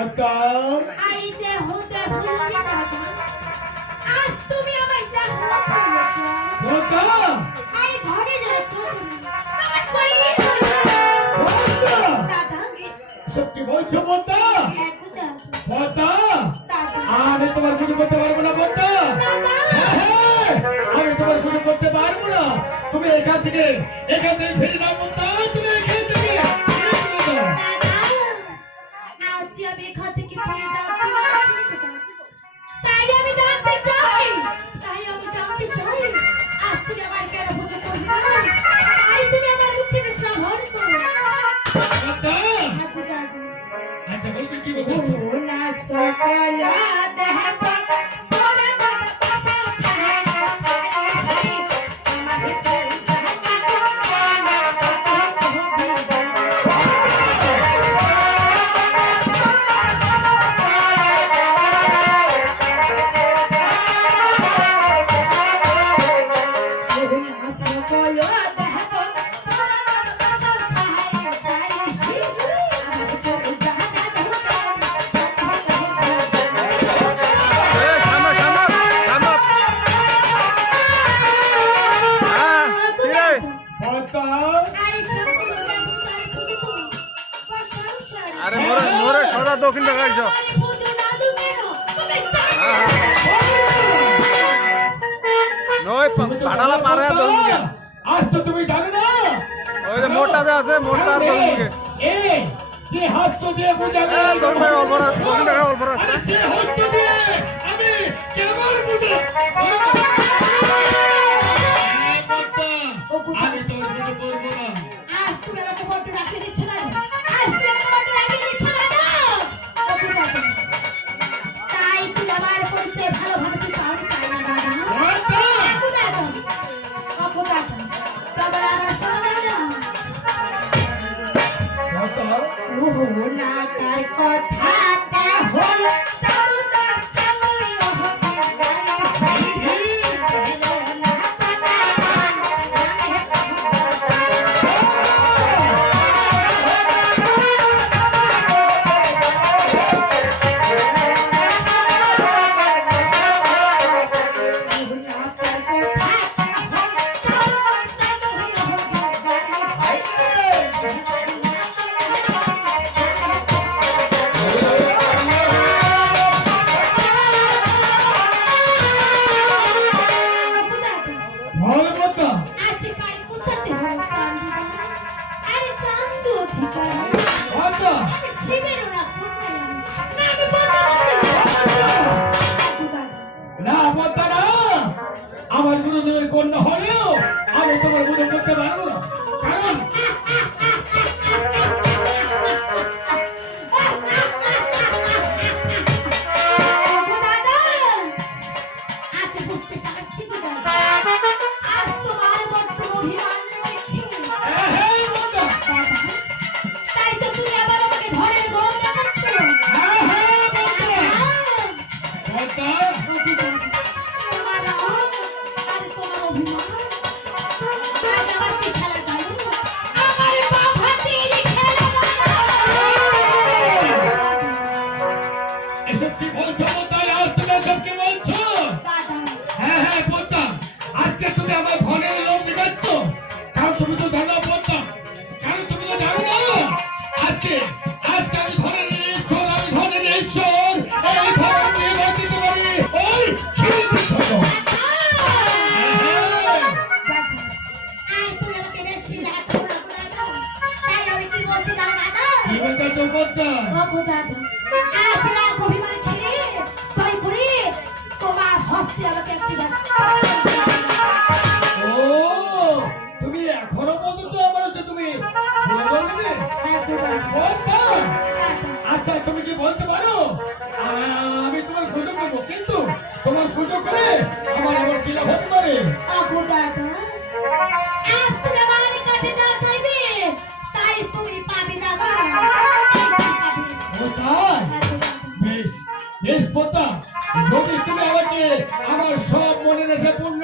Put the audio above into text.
পদ্মা আইতে হতে ফুলবি দাদা আজ তুমি আমায় দেখো পদ্মা আরে ঘরে যাচ্ছ তুমি আমার করিয়ে পদ্মা দাদা সত্যি বলছো পদ্মা একদা পদ্মা দাদা আমি তোমার কিছু করতে পারবো না পদ্মা দাদা আমি তোমার কিছু করতে পারবো না তুমি এখান থেকে ফিরে যাও পদ্মা তুমি এখান থেকে ফিরে যাও। দাদা আজ আমি এখান থেকে ফিরে যাচ্ছি না তাই আমি জানতে চাই আজ তুমি আমার কেন বুঝে করবি না তাই তুমি আমার মুখে বিশ্রাম করো পদ্মা দাদা আচ্ছা বলতো কি বলছো না সকাল দেহ পাতা তোরা বাবা পাশে সাহায্য পদ্মা আরে মোরে সদা দক্ষিণ টাকা আইছো নয় পাড়ালা পারে দক্ষিণকে আজ তো তুমি জানো না ওই যে মোটা যে আছে মোটা দক্ষিণকে এই যে হাত দিয়ে বুঝাবে দক্ষিণ টাকা অল্প দক্ষিণ টাকা অল্প রাস্তা সে হাত দিয়ে আমি কেমন বুঝা আমি তোর কিছু করবো না আজ তুমি আমাকে বড্ড রাখতে দিচ্ছ না আজ তুমি আমাকে বড্ড রাখতে দিচ্ছ না তাই তুই আমার পরিচয় ভালোভাবে তুই পাওনি তাই না দাদা তবে আমার শোনা না ওহো না কার কথাতে হলো চালু না চালু ভালো পদ্মা আজকে কার কোথাতে হলো চান্দু আরে চান্দু ঠিকানা পদ্মা আমি শিবেরও না কোথায় না আমি বলতে না পদ্মা না আমার গুরুদেবের কন্যা হলেও আমি তোমার গুরু করতে পারবো না কারণ আচ্ছা বুঝতে পারছি তো দাদা আজ তোমার বড্ড অভিমান রয়েছে হ্যাঁ পদ্মা তাই তো তুমি আবার আমাকে ঘরের গরম দেখাচ্ছ হ্যাঁ পদ্মা তোমার রাগ আর তোমার অভিমান আজ আমার কি খেলা জানো আমার বাপ হাতের খেলা এসব কি বলছো পদ্মা আজ তুমি এসব কি বলছো দাদা হ্যাঁ পদ্মা আজকে তুমি আমার ঘরের লোক দেখাচ্ছ কারণ তুমি তো জানো পদ্মা কারণ তুমি তো জানো না আজকে আমি ঘরের ঈশ্বর এই ঘরে নিয়ে বাঁচিতে পারি ওই খিলতে আর তুমি আমাকে বেশি রাখো না দাদা তাই আমি কি বলছি জানো দাদা কি বলছো পদ্মা ওগো দাদা আজ রাগ অভিমান ছেড়ে তাই করে তোমার হস্তে আমাকে একটিবার ও তুমি এখনো পর্যন্ত আমার হচ্ছে তুমি বলে বলবে পদ্মা আচ্ছা তুমি কি বলতে পারো আমি তোমার সুযোগ দেবো কিন্তু তোমার সুযোগ করে আমার কি লাভ হতে পারে ওগো দাদা আজ তুমি আমার কাছে যা চাইবে তাই তুমি পাবে দাদা ও তাই বেশ পদ্মা যদি তুমি আমাকে আমার সব মনের আশা পূর্ণ